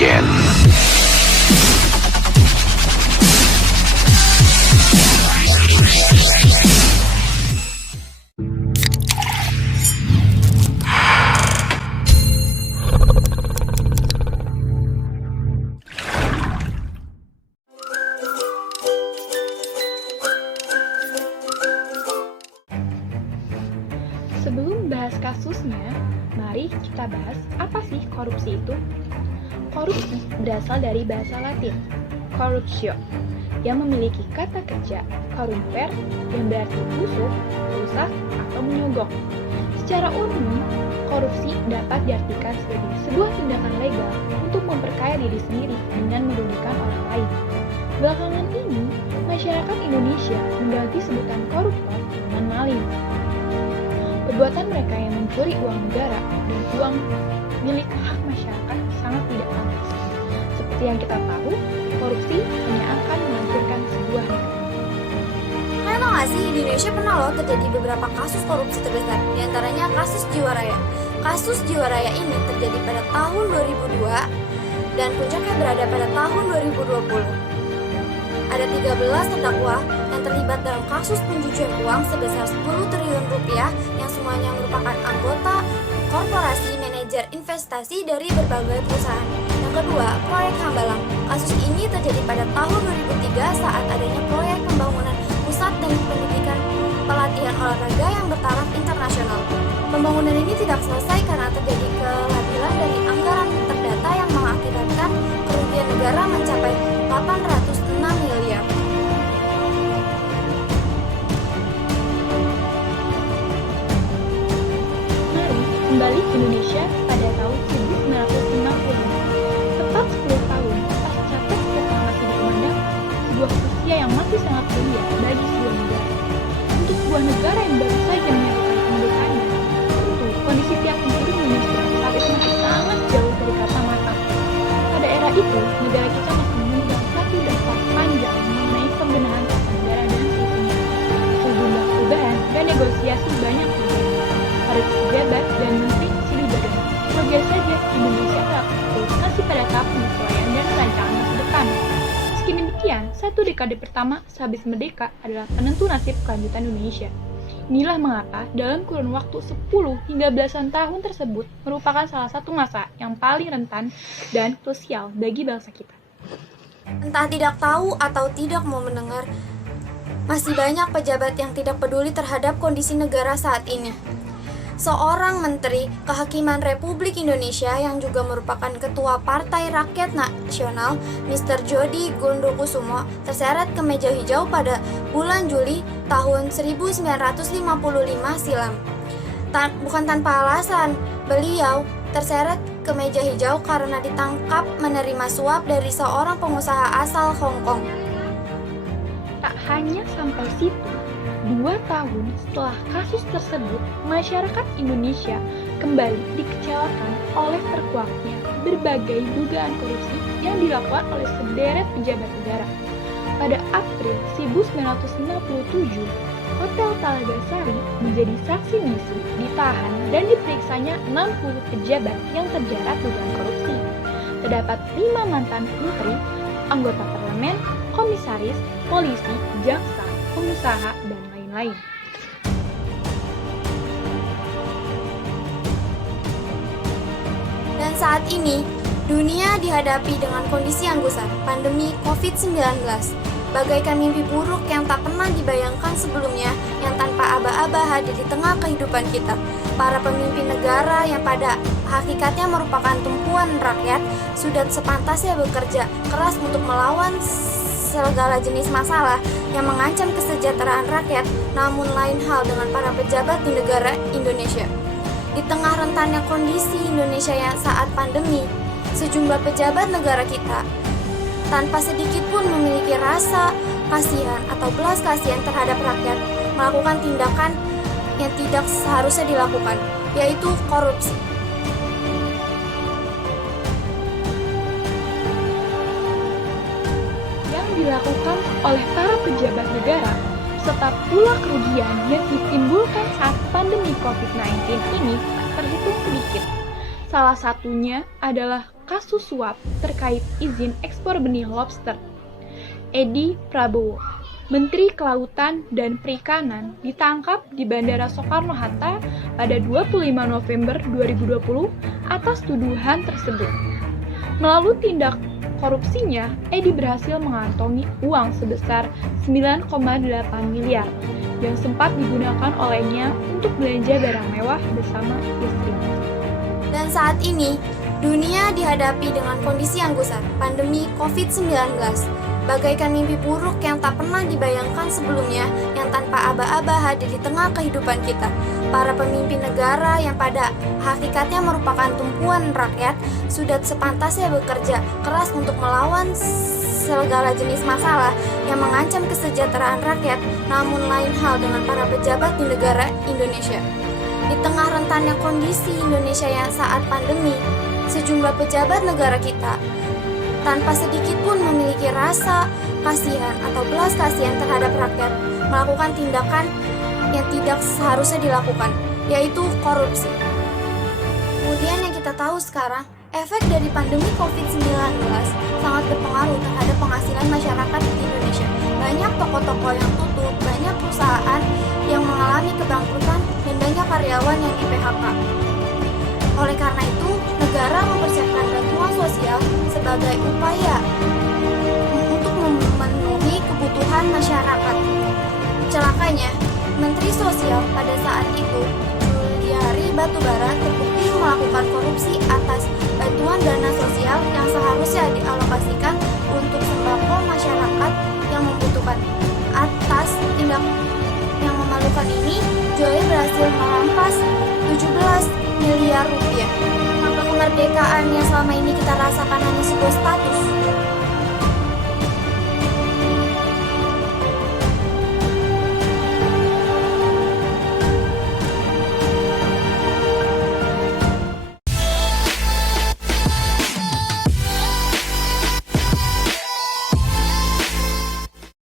again. Sebelum bahas kasusnya, mari kita bahas apa sih korupsi itu? Korupsi berasal dari bahasa Latin, corruptio, yang memiliki kata kerja corrumpere yang berarti busuk, rusak, atau menyogok. Secara umum, korupsi dapat diartikan sebagai sebuah tindakan legal untuk memperkaya diri sendiri dengan merugikan orang lain. Belakangan ini, masyarakat Indonesia mengganti sebutan koruptor dengan maling. Perbuatan mereka yang mencuri uang negara dan uang milik hak masyarakat sangat tidak pantas. Seperti yang kita tahu, korupsi hanya akan menghancurkan sebuah negara. Kalian tau gak sih, di Indonesia pernah loh terjadi beberapa kasus korupsi terbesar, diantaranya kasus Jiwaraya. Kasus Jiwaraya ini terjadi pada tahun 2002 dan puncaknya berada pada tahun 2020. Ada 13 terdakwa yang terlibat dalam kasus pencucian uang sebesar 10 triliun rupiah yang semuanya merupakan anggota korporasi manajer investasi dari berbagai perusahaan. Yang kedua, proyek Hambalang. Kasus ini terjadi pada tahun 2003 saat adanya proyek pembangunan pusat dan pendidikan pelatihan olahraga yang bertaraf internasional. Pembangunan ini tidak selesai karena terjadi kelabilan dari anggaran terdata yang mengakibatkan kerugian negara mencapai 806 miliar. Mari kembali ke Indonesia pada tahun 1965. Tepat 10 tahun pasca tes proklamasi dikumandang, sebuah usia yang masih sangat belia bagi sebuah negara. Untuk sebuah negara yang baru saja menyatakan kemerdekaannya, tentu kondisi tiap penjuru Indonesia saat itu masih sangat jauh dari kata matang. Pada era itu, negara kita masih memegang satu daftar panjang mengenai pembenahan tata negara dan sistemnya. Sejumlah perubahan dan negosiasi banyak terjadi. Para pejabat dan menteri silih berganti. Wajar saja Indonesia masih pada tahap penyesuaian dan rancangan masa depan. Meski demikian, satu dekade pertama sehabis merdeka adalah penentu nasib kelanjutan Indonesia. Inilah mengapa dalam kurun waktu 10 hingga belasan tahun tersebut merupakan salah satu masa yang paling rentan dan krusial bagi bangsa kita. Entah tidak tahu atau tidak mau mendengar, masih banyak pejabat yang tidak peduli terhadap kondisi negara saat ini. Seorang Menteri Kehakiman Republik Indonesia yang juga merupakan Ketua Partai Rakyat Nasional, Mr. Jody Gondokusumo, terseret ke meja hijau pada bulan Juli tahun 1955 silam. Bukan tanpa alasan, beliau terseret ke meja hijau karena ditangkap menerima suap dari seorang pengusaha asal Hong Kong. Tak hanya sampai situ, 2 tahun setelah kasus tersebut, masyarakat Indonesia kembali dikecewakan oleh terkuaknya berbagai dugaan korupsi yang dilakukan oleh sederet pejabat negara. Pada April 1957, Hotel Talaga Sari menjadi saksi bisu, ditahan dan diperiksanya 60 pejabat yang terjerat dugaan korupsi. Terdapat 5 mantan menteri, anggota parlemen, komisaris, polisi, jaksa, pengusaha, dan lain-lain. Dan saat ini, dunia dihadapi dengan kondisi yang gusar, pandemi COVID-19. Bagaikan mimpi buruk yang tak pernah dibayangkan sebelumnya, yang tanpa aba-aba hadir di tengah kehidupan kita. Para pemimpin negara yang pada hakikatnya merupakan tumpuan rakyat, sudah sepantasnya bekerja keras untuk melawan segala jenis masalah yang mengancam kesejahteraan rakyat, namun lain hal dengan para pejabat di negara Indonesia. Di tengah rentannya kondisi Indonesia yang saat pandemi, sejumlah pejabat negara kita tanpa sedikit pun memiliki rasa kasihan atau belas kasihan terhadap rakyat, melakukan tindakan yang tidak seharusnya dilakukan, yaitu korupsi. Yang dilakukan oleh para pejabat negara serta pula kerugian yang ditimbulkan saat pandemi COVID-19 ini tak terhitung sedikit. Salah satunya adalah kasus suap terkait izin ekspor benih lobster. Edi Prabowo, Menteri Kelautan dan Perikanan, ditangkap di Bandara Soekarno-Hatta pada 25 November 2020 atas tuduhan tersebut. Melalui tindak korupsinya, Edi berhasil mengantongi uang sebesar 9,8 miliar yang sempat digunakan olehnya untuk belanja barang mewah bersama istrinya. Dan saat ini, dunia dihadapi dengan kondisi yang gusar, pandemi COVID-19. Bagaikan mimpi buruk yang tak pernah dibayangkan sebelumnya, yang tanpa aba-aba hadir di tengah kehidupan kita. Para pemimpin negara yang pada hakikatnya merupakan tumpuan rakyat sudah sepantasnya bekerja keras untuk melawan segala jenis masalah yang mengancam kesejahteraan rakyat, namun lain hal dengan para pejabat di negara Indonesia. Di tengah rentannya kondisi Indonesia yang saat pandemi, sejumlah pejabat negara kita tanpa sedikit pun memiliki rasa kasihan atau belas kasihan terhadap rakyat, melakukan tindakan yang tidak seharusnya dilakukan, yaitu korupsi. Kemudian yang kita tahu sekarang, efek dari pandemi COVID-19 sangat berpengaruh terhadap penghasilan masyarakat di Indonesia. Banyak toko-toko yang tutup, banyak perusahaan yang mengalami kebangkrutan, dan banyak karyawan yang di-PHK. Oleh karena itu, negara mempersiapkan bantuan sosial sebagai upaya untuk memenuhi kebutuhan masyarakat. Celakanya, Menteri Sosial pada saat itu, Juliari Batubara, terbukti melakukan korupsi atas bantuan dana sosial yang seharusnya dialokasikan untuk sembako masyarakat yang membutuhkan. Atas tindak yang memalukan ini, Juliari berhasil merampas 17 miliar rupiah. Maka kemerdekaan yang selama ini kita rasakan hanya sebuah status,